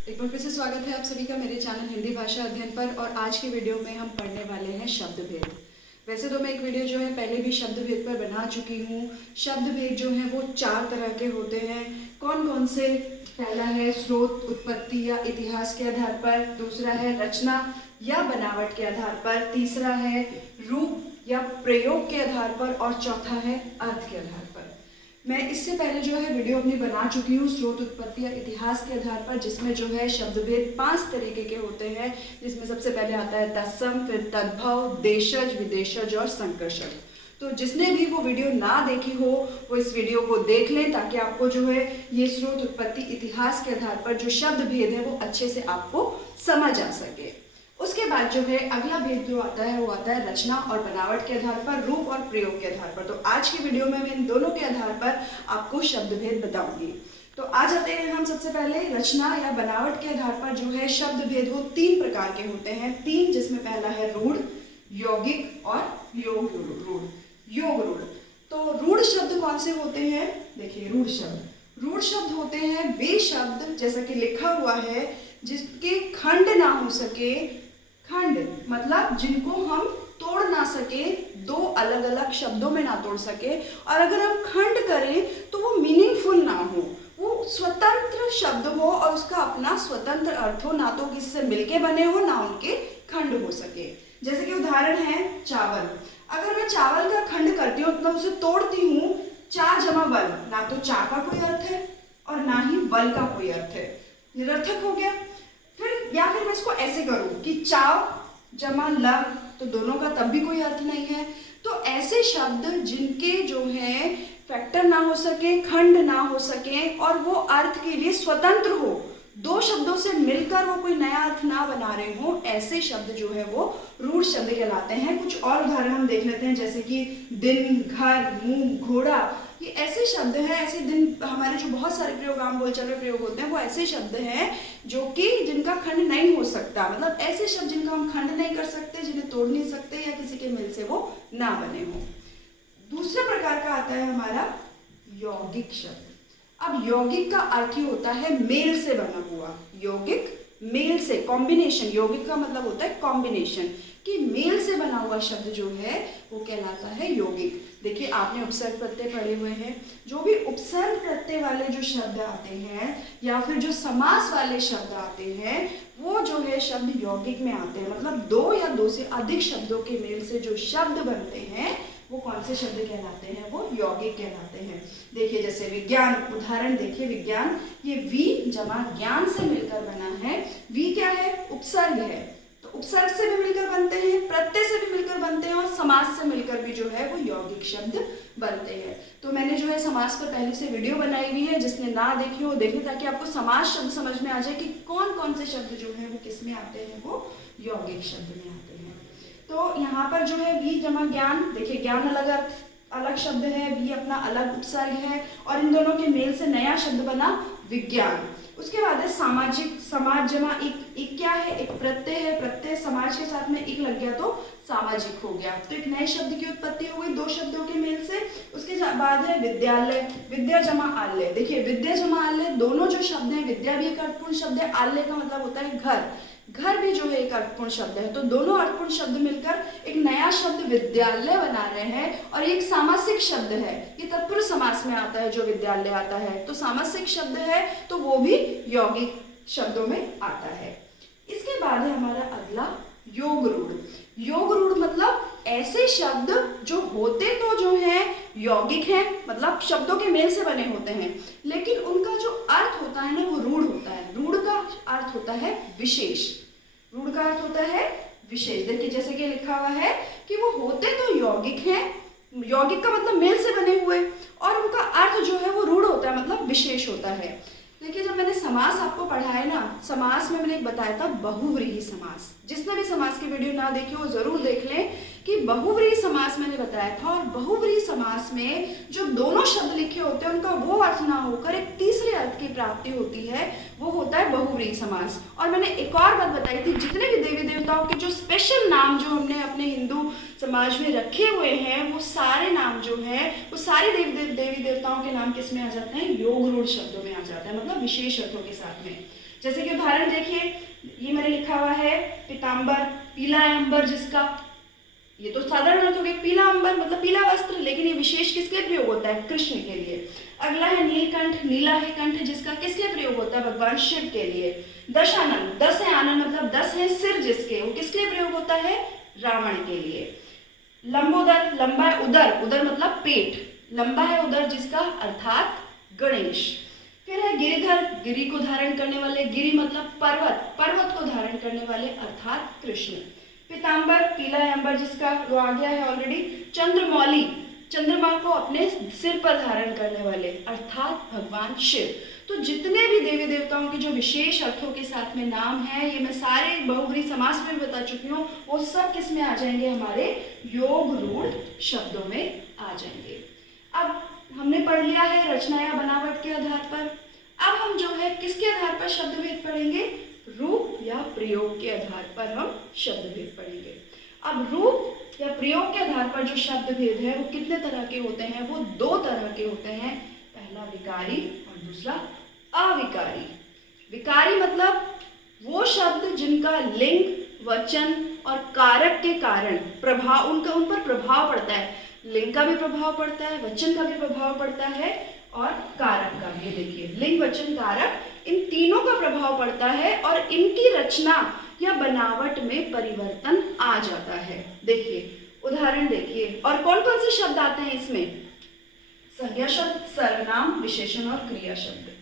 एक बार फिर से स्वागत है आप सभी का मेरे चैनल हिंदी भाषा अध्ययन पर। और आज की वीडियो में हम पढ़ने वाले हैं शब्द भेद। वैसे तो मैं एक वीडियो जो है पहले भी शब्द भेद पर बना चुकी हूँ। शब्द भेद जो है वो 4 तरह के होते हैं। कौन कौन से? पहला है स्रोत, उत्पत्ति या इतिहास के आधार पर। दूसरा है रचना या बनावट के आधार पर। तीसरा है रूप या प्रयोग के आधार पर। और चौथा है अर्थ के आधार पर। मैं इससे पहले जो है वीडियो अपनी बना चुकी हूँ स्रोत, उत्पत्ति या इतिहास के आधार पर, जिसमें जो है शब्द भेद 5 तरीके के होते हैं। जिसमें सबसे पहले आता है तत्सम, फिर तद्भव, देशज, विदेशज और संकर्षक। तो जिसने भी वो वीडियो ना देखी हो वो इस वीडियो को देख लें, ताकि आपको जो है ये स्रोत, उत्पत्ति, इतिहास के आधार पर जो शब्द भेद है वो अच्छे से आपको समझ आ सके। उसके बाद जो है अगला भेद जो आता है वो आता है रचना और बनावट के आधार पर, रूप और प्रयोग के आधार पर। तो आज की वीडियो में मैं इन दोनों के आधार पर आपको शब्द भेद बताऊंगी। तो आ जाते हैं हम सबसे पहले रचना या बनावट के आधार पर जो है शब्द भेद वो 3 प्रकार के होते हैं। 3, जिसमें पहला है रूढ़, यौगिक और योग रूढ़। तो रूढ़ शब्द कौन से होते हैं? देखिए, रूढ़ शब्द होते हैं वे शब्द, जैसा कि लिखा हुआ है, जिसके खंड ना हो सके। खंड मतलब जिनको हम तोड़ ना सके, 2 अलग अलग शब्दों में ना तोड़ सके। और अगर हम खंड करें तो वो मीनिंगफुल ना हो, वो स्वतंत्र शब्द हो और उसका अपना स्वतंत्र अर्थ हो, ना तो किसी से मिलके बने हो, ना उनके खंड हो सके। जैसे कि उदाहरण है चावल। अगर मैं चावल का खंड करती हूँ, मतलब उसे तोड़ती हूँ, चा जमा बल, ना तो चा का कोई अर्थ है और ना ही बल का कोई अर्थ है, निरर्थक हो गया। या फिर मैं इसको ऐसे करूं कि चाव जमा लव, तो दोनों का तब भी कोई अर्थ नहीं है। तो ऐसे शब्द जिनके जो है फैक्टर ना हो सके, खंड ना हो सके और वो अर्थ के लिए स्वतंत्र हो, 2 शब्दों से मिलकर वो कोई नया अर्थ ना बना रहे हो, ऐसे शब्द जो है वो रूढ़ शब्द कहलाते हैं। कुछ और उदाहरण हम देख लेते हैं, जैसे कि दिन, घर, मुंह, घोड़ा। ये ऐसे शब्द हैं, ऐसे दिन हमारे जो बहुत सारे प्रयोग, आम बोलचाल में प्रयोग होते हैं, वो ऐसे शब्द हैं जो कि जिनका खंड नहीं हो सकता। मतलब ऐसे शब्द जिनका हम खंड नहीं कर सकते, जिन्हें तोड़ नहीं सकते या किसी के मिल से वो ना बने हो। दूसरे प्रकार का आता है हमारा यौगिक शब्द। अब यौगिक का अर्थ ही होता है मेल से बना हुआ। यौगिक मेल से, कॉम्बिनेशन। यौगिक का मतलब होता है कॉम्बिनेशन, कि मेल से बना हुआ शब्द जो है वो कहलाता है यौगिक। देखिए, आपने उपसर्ग प्रत्यय पढ़े हुए हैं। जो भी उपसर्ग प्रत्यय वाले जो शब्द आते हैं या फिर जो समास वाले शब्द आते हैं, वो जो है शब्द यौगिक में आते हैं। मतलब 2 या 2 से अधिक शब्दों के मेल से जो शब्द बनते हैं वो कौन से शब्द कहलाते हैं? वो यौगिक कहलाते हैं। देखिए, जैसे विज्ञान, उदाहरण देखिए, विज्ञान, ये वी जमा ज्ञान से मिलकर बना है। वी क्या है? उपसर्ग है, तो उपसर्ग से भी मिलकर बनते हैं, प्रत्यय से भी मिलकर बनते हैं और समास से मिलकर भी जो है वो यौगिक शब्द बनते हैं। तो मैंने जो है समास पर पहले से वीडियो बनाई हुई है, जिसने ना देखी हो देखें, ताकि आपको समास शब्द समझ में आ जाए कि कौन कौन से शब्द जो है वो किस में आते हैं, वो यौगिक शब्द में आते हैं। तो यहाँ पर जो है वी जमा ज्ञान, देखिए ज्ञान अलग शब्द है, वी अपना अलग उपसर्ग है और इन दोनों के मेल से नया शब्द बना विज्ञान। उसके बाद है सामाजिक। समाज जमा एक क्या है? एक प्रत्यय है। प्रत्यय समाज के साथ में एक लग गया तो सामाजिक हो गया। तो एक नए शब्द की उत्पत्ति हो गई 2 शब्दों के मेल से। उसके बाद है विद्यालय। विद्या जमा आल्य। देखिए, विद्या जमा आल्य, दोनों जो शब्द हैं, विद्या भी एक अर्थपूर्ण शब्द है, आल्य का मतलब होता है घर। घर भी जो है एक अर्थपूर्ण शब्द है। तो दोनों अर्थपूर्ण शब्द मिलकर एक नया शब्द विद्यालय बना रहे हैं। और एक सामासिक शब्द है, ये तत्पुरुष समास में आता है जो विद्यालय आता है, तो सामासिक शब्द है, तो वो भी यौगिक शब्दों में आता है। इसके बाद है हमारा अगला योग रूढ़। योग रूढ़ मतलब ऐसे शब्द जो होते तो जो है यौगिक है, मतलब शब्दों के मेल से बने होते हैं, लेकिन उनका जो अर्थ होता है ना वो रूढ़ होता है। रूढ़ का अर्थ होता है विशेष। रूढ़ का अर्थ होता है विशेष। देखिए, जैसे कि लिखा हुआ है कि वो होते तो यौगिक हैं, यौगिक का मतलब मेल से बने हुए, और उनका अर्थ जो है वो रूढ़ होता है, मतलब विशेष होता है। देखिए, जब मैंने समास आपको पढ़ाया ना, समास में मैंने एक बताया था बहुव्रीहि समास। जिसने भी समास की वीडियो ना देखी हो जरूर देख लें कि बहुव्रीहि समास मैंने बताया था। और बहुव्रीहि समास में जो दोनों शब्द लिखे होते हैं उनका वो अर्थ ना होकर एक तीसरे अर्थ की प्राप्ति होती है, वो होता है बहुव्रीहि समास। और मैंने एक और बात बताई थी, जितने भी देवी देवताओं के जो स्पेशल नाम जो हमने अपने हिंदू समाज में रखे हुए हैं, वो सारे नाम जो है वो सारे देवी देवताओं के नाम किस में आ जाते हैं? योग रूढ़ शब्दों में आ जाते हैं, मतलब विशेष अर्थों के साथ में। जैसे कि उदाहरण देखिए, ये मैंने लिखा हुआ है पीताम्बर, पीला है अंबर जिसका, ये तो साधारण अर्थ हो गया, पीला अंबर मतलब पीला वस्त्र, लेकिन ये विशेष किसके लिए प्रयोग होता है? कृष्ण के लिए। अगला है नीलकंठ, नीला है कंठ जिसका, किसके लिए प्रयोग होता है? भगवान शिव के लिए। दशानन, 10 है आनन मतलब 10 है सिर जिसके, वो किसके लिए प्रयोग होता है? रावण के लिए। लंबोदर, लंबा है उदर, उदर मतलब पेट, लंबा है उदर जिसका अर्थात गणेश। फिर है गिरिधर, गिरि को धारण करने वाले, गिरि मतलब पर्वत, पर्वत को धारण करने वाले अर्थात कृष्ण। पीताम्बर, पीला है अंबर जिसका, वो आ गया है ऑलरेडी। चंद्रमौली, चंद्रमा को अपने सिर पर धारण करने वाले अर्थात भगवान शिव। तो जितने भी देवी देवताओं के जो विशेष अर्थों के साथ में नाम है, ये मैं सारे बहुब्रीहि समास में भी बता चुकी हूँ, वो सब किस में आ जाएंगे? हमारे योग रूढ़ शब्दों में आ जाएंगे। अब हमने पढ़ लिया है रचना या बनावट के आधार पर। अब हम जो है किसके आधार पर शब्द भेद पढ़ेंगे? रूप या प्रयोग के आधार पर हम शब्द भेद पढ़ेंगे। अब रूप या प्रयोग के आधार पर जो शब्द भेद है वो कितने तरह के होते हैं? वो 2 तरह के होते हैं। पहला विकारी और दूसरा अविकारी। विकारी मतलब वो शब्द जिनका लिंग, वचन और कारक के कारण प्रभाव, उन पर प्रभाव पड़ता है। लिंग का भी प्रभाव पड़ता है, वचन का भी प्रभाव पड़ता है और कारक का भी। देखिए, लिंग, वचन, कारक, इन तीनों का प्रभाव पड़ता है और इनकी रचना या बनावट में परिवर्तन आ जाता है। देखिए उदाहरण देखिए, और कौन कौन से शब्द आते हैं इसमें? संज्ञा शब्द, सर्वनाम, विशेषण और क्रिया शब्द।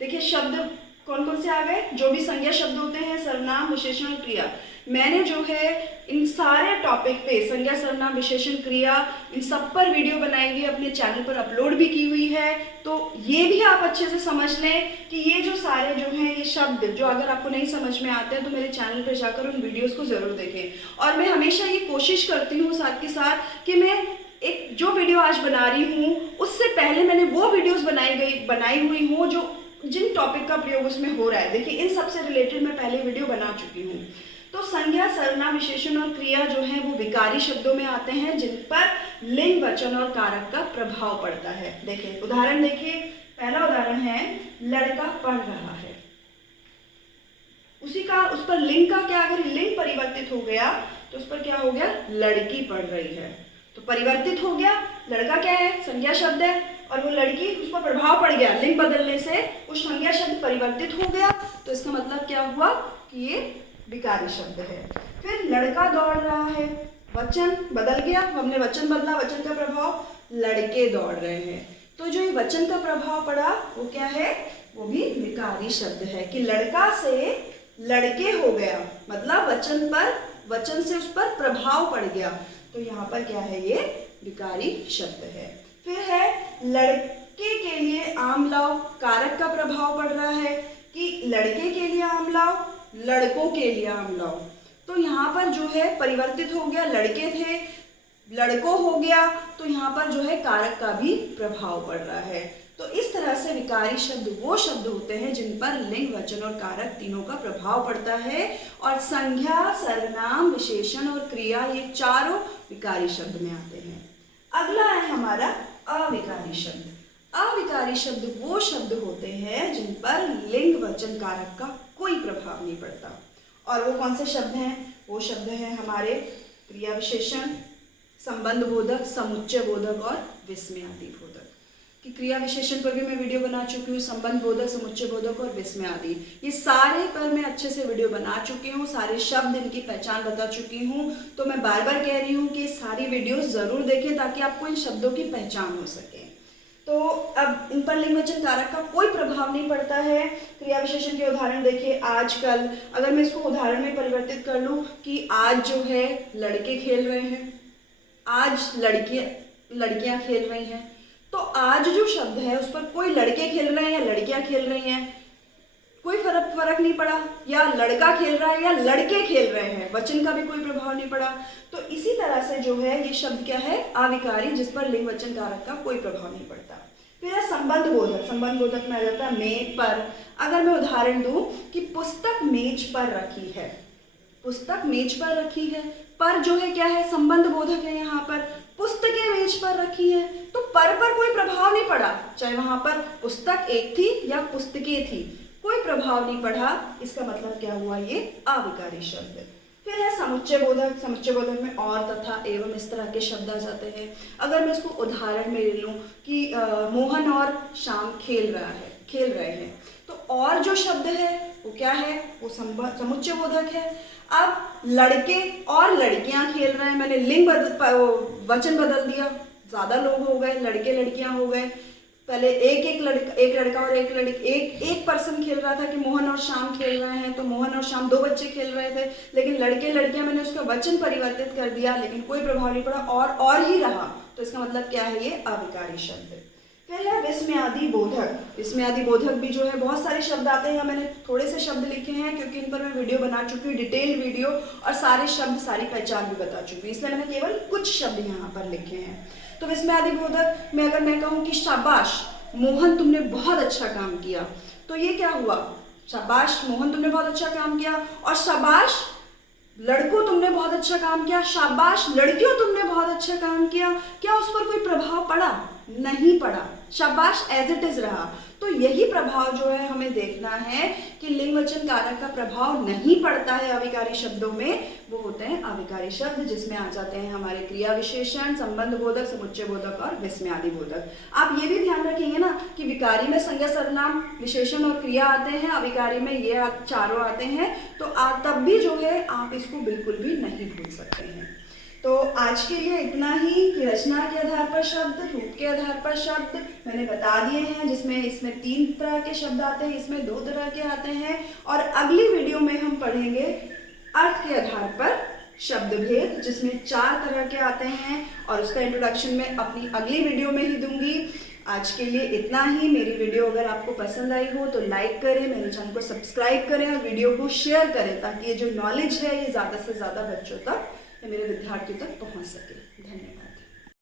देखिए शब्द कौन कौन से आ गए? जो भी संज्ञा शब्द होते हैं, सर्वनाम, विशेषण और क्रिया। मैंने जो है इन सारे टॉपिक पे संज्ञा, सर्वनाम, विशेषण, क्रिया, इन सब पर वीडियो बनाई हुई अपने चैनल पर अपलोड भी की हुई है। तो ये भी आप अच्छे से समझ लें कि ये जो सारे जो हैं ये शब्द जो अगर आपको नहीं समझ में आते हैं तो मेरे चैनल पर जाकर उन वीडियोज़ को ज़रूर देखें। और मैं हमेशा ये कोशिश करती हूँ साथ के साथ कि मैं एक जो वीडियो आज बना रही हूँ उससे पहले मैंने वो वीडियोज़ बनाई हुई हूँ जो जिन टॉपिक का प्रयोग उसमें हो रहा है। देखिए इन सब से रिलेटेड मैं पहले वीडियो बना चुकी हूँ। तो संज्ञा, सर्वनाम, विशेषण और क्रिया जो है वो विकारी शब्दों में आते हैं जिन पर लिंग, वचन और कारक का प्रभाव पड़ता है। देखिए उदाहरण देखिए, पहला उदाहरण है लड़का पढ़ रहा है। उस पर लिंग का क्या, अगर लिंग परिवर्तित हो गया तो उस पर क्या हो गया? लड़की पढ़ रही है। तो परिवर्तित हो गया, लड़का क्या है? संज्ञा शब्द है, और वो लड़की, उस पर प्रभाव पड़ गया, लिंग बदलने से उस संज्ञा शब्द परिवर्तित हो गया। तो इसका मतलब क्या हुआ कि ये विकारी शब्द है। फिर लड़का दौड़ रहा है, वचन बदल गया, हमने वचन बदला, वचन का प्रभाव, लड़के दौड़ रहे हैं। तो जो ये वचन का प्रभाव पड़ा वो क्या है? वो भी विकारी शब्द है कि लड़का से लड़के हो गया, मतलब वचन से उस पर प्रभाव पड़ गया। तो यहाँ पर क्या है? ये विकारी शब्द है। फिर है लड़के के लिए आमलाव, कारक का प्रभाव पड़ रहा है कि लड़के के लिए आमलाव, लड़कों के लिए आमलाव। तो यहाँ पर जो है परिवर्तित हो गया, लड़के थे लड़कों हो गया, तो यहाँ पर जो है कारक का भी प्रभाव पड़ रहा है। तो इस तरह से विकारी शब्द वो शब्द होते हैं जिन पर लिंग, वचन और कारक तीनों का प्रभाव पड़ता है। और संज्ञा, सर्वनाम, विशेषण और क्रिया ये चारों विकारी शब्द में आते हैं। अगला है हमारा अविकारी शब्द। अविकारी शब्द वो शब्द होते हैं जिन पर लिंग, वचन, कारक का कोई प्रभाव नहीं पड़ता। और वो कौन से शब्द हैं? वो शब्द हैं हमारे क्रिया विशेषण, संबंध बोधक, समुच्चय बोधक और विस्मयादि बोधक। कि क्रिया विशेषण पर भी मैं वीडियो बना चुकी हूँ, संबंध बोधक, समुच्चय बोधक और विस्मयादि, ये सारे पर मैं अच्छे से वीडियो बना चुकी हूँ, सारे शब्द इनकी पहचान बता चुकी हूँ। तो मैं बार बार कह रही हूँ कि सारी वीडियोस ज़रूर देखें ताकि आपको इन शब्दों की पहचान हो सके। तो अब इन पर लिंग, वचन, कारक का कोई प्रभाव नहीं पड़ता है। क्रिया विशेषण के उदाहरण देखिए, आजकल, अगर मैं इसको उदाहरण में परिवर्तित कर लूँ कि आज जो है लड़के खेल रहे हैं, आज लड़कियां खेल रही हैं, तो आज जो शब्द है उस पर कोई लड़के खेल रहे हैं या लड़कियां खेल रही हैं, कोई फर्क नहीं पड़ा, या लड़का खेल रहा है या लड़के खेल रहे हैं, वचन का भी कोई प्रभाव नहीं पड़ा। तो इसी तरह से जो है ये शब्द क्या है? अविकारी, जिस पर लिंग, वचन, कारक का कोई प्रभाव नहीं पड़ता। फिर है संबंध बोधक। संबंध बोधक में आ जाता है मेज पर। अगर मैं उदाहरण दूं कि पुस्तक मेज पर रखी है, पुस्तक मेज पर रखी है, पर जो है क्या है? संबंध बोधक है। यहाँ पर पुस्तकें मेज पर रखी है, तो पर कोई प्रभाव नहीं पड़ा, चाहे वहां पर पुस्तक एक थी या पुस्तकें थी, कोई प्रभाव नहीं पड़ा, इसका मतलब क्या हुआ, ये अविकारी शब्द। फिर है समुच्चय बोधक। समुच्चय बोधक में और, तथा, एवं इस तरह के शब्द आ जाते हैं। अगर मैं इसको उदाहरण में ले लूँ कि मोहन और श्याम खेल रहे हैं, तो और जो शब्द है वो क्या है, वो समुच्चय बोधक है। अब लड़के और लड़कियां खेल रहे हैं, मैंने वचन बदल दिया, ज़्यादा लोग हो गए, लड़के लड़कियां हो गए। पहले एक लड़का और एक पर्सन खेल रहा था कि मोहन और श्याम खेल रहे हैं, तो मोहन और श्याम 2 बच्चे खेल रहे थे, लेकिन लड़के लड़कियां मैंने उसका वचन परिवर्तित कर दिया, लेकिन कोई प्रभाव नहीं पड़ा, और ही रहा, तो इसका मतलब क्या है, ये अविकारी शब्द। फिर है विस्मयादि बोधक। विस्मयादि बोधक भी जो है बहुत सारे शब्द आते हैं, मैंने थोड़े से शब्द लिखे हैं क्योंकि इन पर मैं वीडियो बना चुकी हूँ, डिटेल वीडियो, और सारे शब्द, सारी पहचान भी बता चुकी हूँ, इसलिए मैंने केवल कुछ शब्द यहाँ पर लिखे हैं। तो विस्मयादि बोधक में अगर मैं कहूँ कि शाबाश मोहन तुमने बहुत अच्छा काम किया, तो ये क्या हुआ, शाबाश मोहन तुमने बहुत अच्छा काम किया, और शाबाश लड़कों तुमने बहुत अच्छा काम किया, शाबाश लड़कियों तुमने बहुत अच्छा काम किया। क्या उस पर कोई प्रभाव पड़ा, नहीं पड़ा, शाबाश एज इट इज रहा। तो यही प्रभाव जो है हमें देखना है कि लिंग वचन कारक का प्रभाव नहीं पड़ता है अविकारी शब्दों में, वो होते हैं अविकारी शब्द, जिसमें आ जाते हैं हमारे क्रिया विशेषण, संबंध बोधक, समुच्चय बोधक और विस्मयादि बोधक। आप ये भी ध्यान रखेंगे ना कि विकारी में संज्ञा, सर्वनाम, विशेषण और क्रिया आते हैं, अविकारी में ये चारों आते हैं, तो तब भी जो है आप इसको बिल्कुल भी नहीं भूल सकते हैं। तो आज के लिए इतना ही कि रचना के आधार पर शब्द, रूप के आधार पर शब्द मैंने बता दिए हैं, जिसमें इसमें 3 तरह के शब्द आते हैं, इसमें 2 तरह के आते हैं, और अगली वीडियो में हम पढ़ेंगे अर्थ के आधार पर शब्द भेद, जिसमें 4 तरह के आते हैं, और उसका इंट्रोडक्शन मैं अपनी अगली वीडियो में ही दूंगी। आज के लिए इतना ही। मेरी वीडियो अगर आपको पसंद आई हो तो लाइक करें, मेरे चैनल को सब्सक्राइब करें और वीडियो को शेयर करें, ताकि ये जो नॉलेज है ये ज़्यादा से ज़्यादा बच्चों तक या मेरे विद्यार्थियों तक पहुंच सके। धन्यवाद।